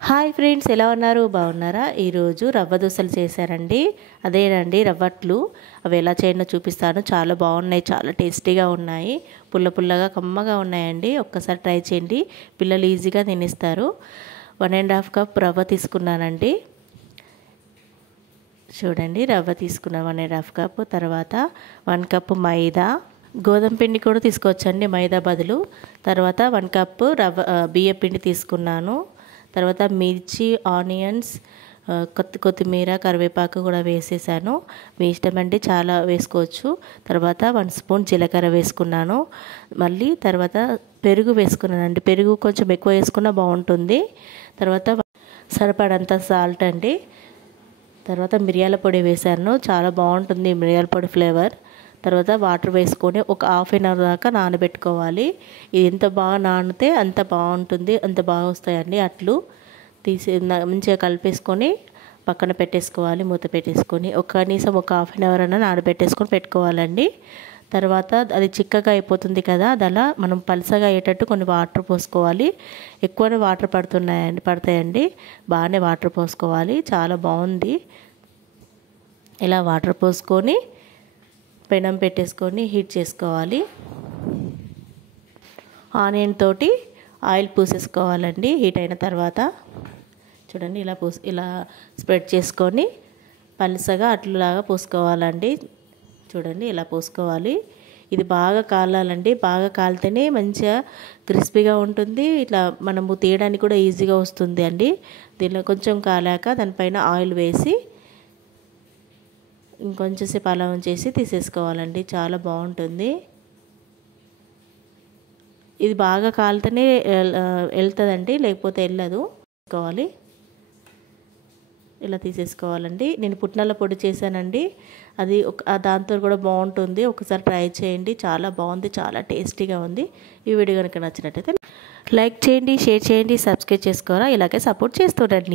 Hi friends, ఎలా ఉన్నారు? బాగున్నారా? ఈరోజు రవ్వ దోశలు చేశారండి. అదేనండి రవ్వట్లు. అవి ఎలా చేయాలో చూపిస్తాను. చాలా బాగున్నాయి, చాలా టేస్టీగా ఉన్నాయి. పుల్ల పుల్లగా కమ్మగా ఉన్నాయండి. ఒక్కసారి ట్రై చేయండి, పిల్లలు ఈజీగా తినేస్తారు. 1.5 కప్ రవ్వ తీసుకున్నానండి. చూడండి, రవ్వ తీసుకున్నాను 1.5 కప్. తర్వాత 1 కప్ మైదా, గోధుమ పిండి కూడా తీసుకోవచ్చండి మైదా బదులు. తర్వాత 1 కప్ బియ్య పిండి తీసుకున్నాను. తర్వాత మిర్చి, ఆనియన్స్, కొత్తిమీర, కరివేపాకు కూడా వేసేసాను. మీ ఇష్టం అండి, చాలా వేసుకోవచ్చు. తర్వాత 1 స్పూన్ జీలకర్ర వేసుకున్నాను. మళ్ళీ తర్వాత పెరుగు వేసుకున్నానండి. పెరుగు కొంచెం ఎక్కువ వేసుకున్నా బాగుంటుంది. తర్వాత సరిపడంత సాల్ట్ అండి. తర్వాత మిరియాల పొడి వేసాను, చాలా బాగుంటుంది మిరియాల పొడి ఫ్లేవర్. తర్వాత వాటర్ వేసుకొని ఒక హాఫ్ అన్ అవర్ దాకా నానబెట్టుకోవాలి. ఇది ఎంత బాగా నానితే అంత బాగుంటుంది, అంత బాగా వస్తాయండి అట్లు. తీసి మంచిగా కలిపేసుకొని పక్కన పెట్టేసుకోవాలి. మూత పెట్టేసుకొని కనీసం ఒక హాఫ్ అన్ అవర్ అయినా నానబెట్టేసుకొని పెట్టుకోవాలండి. తర్వాత అది చిక్కగా అయిపోతుంది కదా, అలా మనం పలసగా అయ్యేటట్టు కొన్ని వాటర్ పోసుకోవాలి. ఎక్కువనే వాటర్ పడతాయండి. బాగానే వాటర్ పోసుకోవాలి. చాలా బాగుంది. ఇలా వాటర్ పోసుకొని పెనం పెట్టేసుకొని హీట్ చేసుకోవాలి. ఆనియన్ తోటి ఆయిల్ పూసేసుకోవాలండి. హీట్ అయిన తర్వాత చూడండి, ఇలా స్ప్రెడ్ చేసుకొని పలుసగా అట్లాగా పోసుకోవాలండి. చూడండి, ఇలా పోసుకోవాలి. ఇది బాగా కాలాలండి. బాగా కాలితేనే మంచిగా క్రిస్పీగా ఉంటుంది. ఇట్లా మనము తీయడానికి కూడా ఈజీగా వస్తుంది అండి. దీనిలో కొంచెం కాలాక దానిపైన ఆయిల్ వేసి ఇంకొంచెం సేపు అలా ఉంచేసి తీసేసుకోవాలండి. చాలా బాగుంటుంది. ఇది బాగా కాలితేనే వెళ్తుందండి, లేకపోతే వెళ్ళదు. తీసుకోవాలి, ఇలా తీసేసుకోవాలండి. నేను పుట్నాల పొడి చేశానండి, అది దాంతో కూడా బాగుంటుంది. ఒకసారి ట్రై చేయండి, చాలా బాగుంది, చాలా టేస్టీగా ఉంది. ఈ వీడియో కనుక నచ్చినట్టయితే లైక్ చేయండి, షేర్ చేయండి, సబ్స్క్రైబ్ చేసుకోరా. ఇలాగే సపోర్ట్ చేస్తుండండి.